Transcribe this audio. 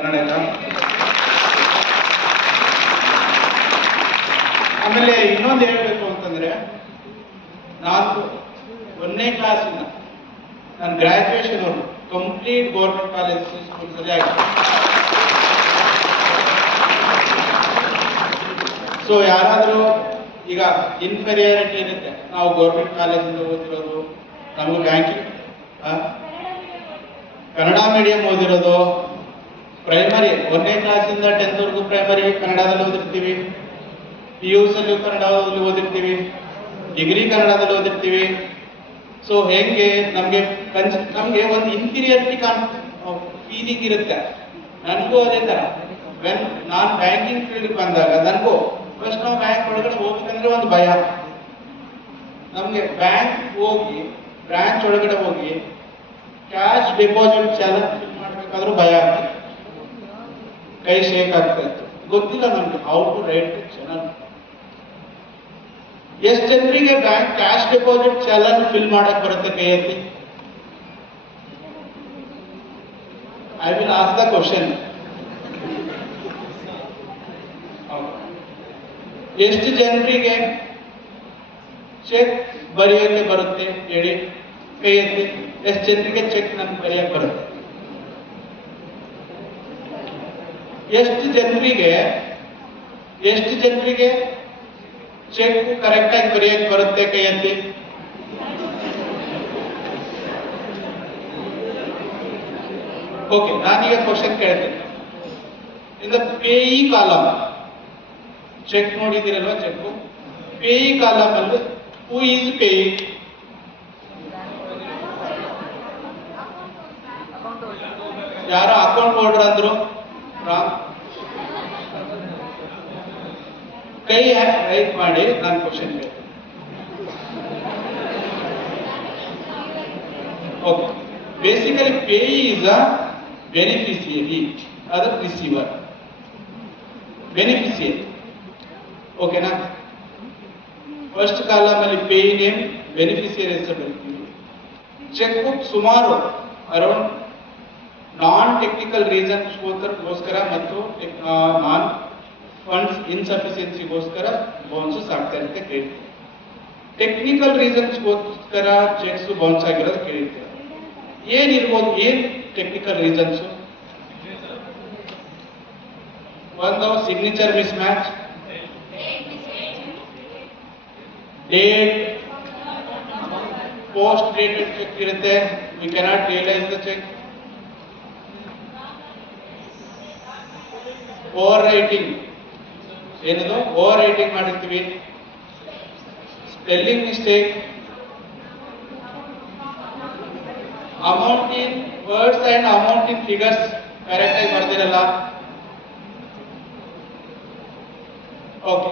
ಕನ್ನಡ. ಆಮೇಲೆ ಇನ್ನೊಂದು ಹೇಳ್ಬೇಕು ಅಂತಂದ್ರೆ, ನಾನು 1ನೇ ಕ್ಲಾಸಿಂದ ನಾನು ಗ್ರಾಜುಯೇಷನ್ ಅವರು ಕಂಪ್ಲೀಟ್ ಗೌರ್ಮೆಂಟ್ ಕಾಲೇಜ್ ಸ್ಕೂಲ್ಸ್ ಅಲ್ಲಿ ಆಗಿದೆ. ಸೊ ಯಾರಾದರೂ ಈಗ ಇನ್ಫೀರಿಯಾರಿಟಿ ಇರುತ್ತೆ, ನಾವು ಗೌರ್ಮೆಂಟ್ ಕಾಲೇಜಿಂದ ಓದಿರೋದು, ನಮಗೆ ಬ್ಯಾಂಕಿಂಗ್ ಕನ್ನಡ ಮೀಡಿಯಂ ಓದಿರೋದು, ಪ್ರೈಮರಿ 1ನೇ ಕ್ಲಾಸಿಂದ 10th ವರೆಗೂ ಪ್ರೈಮರಿ ಕನ್ನಡದಲ್ಲಿ ಓದಿರ್ತೀವಿ, PUC ಕನ್ನಡದಲ್ಲಿ ಓದಿರ್ತೀವಿ, ಡಿಗ್ರಿ ಕನ್ನಡದಲ್ಲಿ ಓದಿರ್ತೀವಿ. ಸೊ ಹೆಂಗೆ ನಮಗೆ ಒಂದು ಇನ್ಫೀರಿಯಾರಿಟಿ ಫೀಲಿಂಗ್ ಇರುತ್ತೆ. ನನಗೂ ಅದೇ ಥರ ನಾನು ಬ್ಯಾಂಕಿಂಗ್ ಫೀಲ್ಡ್ ಬಂದಾಗ ನನಗೂ ಫಸ್ಟ್ ನಾವು ಬ್ಯಾಂಕ್ ಒಳಗಡೆ ಹೋಗ್ಬೇಕಂದ್ರೆ ಒಂದು ಭಯ. ನಮಗೆ ಬ್ಯಾಂಕ್ ಹೋಗಿ ಬ್ರಾಂಚ್ ಒಳಗಡೆ ಹೋಗಿ ಕ್ಯಾಶ್ ಡೆಪಾಸಿಟ್ ಚಾಲನ್ ಫಿಲ್ ಮಾಡಬೇಕಾದ್ರೂ ಭಯ ಆಗ್ತಿತ್ತು, ಕೈ ಶೇಕ್ ಆಗ್ತಾ ಇತ್ತು, ಗೊತ್ತಿಲ್ಲ ನಮ್ಗೆ ಹೌ ಟು ರೈಟ್ ಚಾಲನ್. ಎಷ್ಟು ಜನರಿಗೆ bank cash deposit challan fill ಮಾಡಕ್ ಬರುತ್ತೆ? ಕೈ ಎತ್ತಿ. I will ask the question. ಎಷ್ಟು ಜನರಿಗೆ ಚೆಕ್ ಬರೆಯೋಕೆ ಬರುತ್ತೆ ಹೇಳಿ? ಕೈ ಎತ್ತಿ. ಎಷ್ಟು ಜನರಿಗೆ ಚೆಕ್ ನನ್ಗೆ ಬರೆಯಕ್ಕೆ ಬರುತ್ತೆ? ಎಷ್ಟು ಜನರಿಗೆ ಚೆಕ್ ಕರೆಕ್ಟ್ ಆಗಿ ಬರೆಯಕ್ಕೆ ಬರುತ್ತೆ? ಕೈ ಎತ್ತಿ. ಓಕೆ, ನಾನೀಗ ಕ್ವಶನ್ ಕೇಳ್ತೀನಿ. In the payee column, cheque ನೋಡಿದಿರಲ್ವಾ? ಚೆಕ್ ಪೇಯಿ ಕಾಲಮ್ ಅಲ್ಲಿ ಹೂ ಈಸ್ ಪೇಯಿ? ಯಾರೋ ಅಕೌಂಟ್ ಹೋಲ್ಡರ್ ಅಂದ್ರು, ರಾಮ್. ಕೈ ರೈಟ್ ಮಾಡಿ ನಾನು ಕ್ವಶನ್ ಕೇಳ್ತೀನಿ. Okay, basically Peyi is a beneficiary, ಅದು ರಿಸೀವರ್. ಬೆನಿಫಿಸಿಯರಿ, ಓಕೆನಾ? ಫಸ್ಟ್ ಕಾಲಮ್ ಅಲ್ಲಿ ಪೇಯಿ ನೇಮ್, ಬೆನಿಫಿಸಿಯರಿ ಹೆಸರು ಬರೀತೀವಿ. ಚೆಕ್ ಬುಕ್ ಸುಮಾರು ಅರೌಂಡ್ ನಾನ್ ಟೆಕ್ನಿಕಲ್ ರೀಸನ್ಸ್ಗೋಸ್ಕರ ಮತ್ತು ನಾನ್ ಫಂಡ್ಸ್ ಇನ್ಸಫಿಷಿಯನ್ಸಿಗೋಸ್ಕರ ಬೌನ್ಸಸ್ ಆಗ್ತಾ ಇರುತ್ತೆ, ಕೇಳ್ತೀವಿ. ಟೆಕ್ನಿಕಲ್ ರೀಸನ್ಸ್ಗೋಸ್ಕರ ಚೆಕ್ಸ್ ಬೌನ್ಸ್ ಆಗಿರೋದು ಕೇಳ್ತೀವಿ. ಏನಿರ್ಬೋದು? ಏನ್ ಟೆಕ್ನಿಕಲ್ ರೀಸನ್ಸ್? ಒಂದು signature mismatch, date, post dated cheque ಇರುತ್ತೆ, we cannot realise the cheque. Overwriting, ಏನದು? ಓವರ್ ರೈಟಿಂಗ್ ಮಾಡಿರ್ತೀವಿ. Spelling mistake, amount in words and amount in figures correct ಆಗಿ ಬರ್ದಿರಲ್ಲ. ಓಕೆ,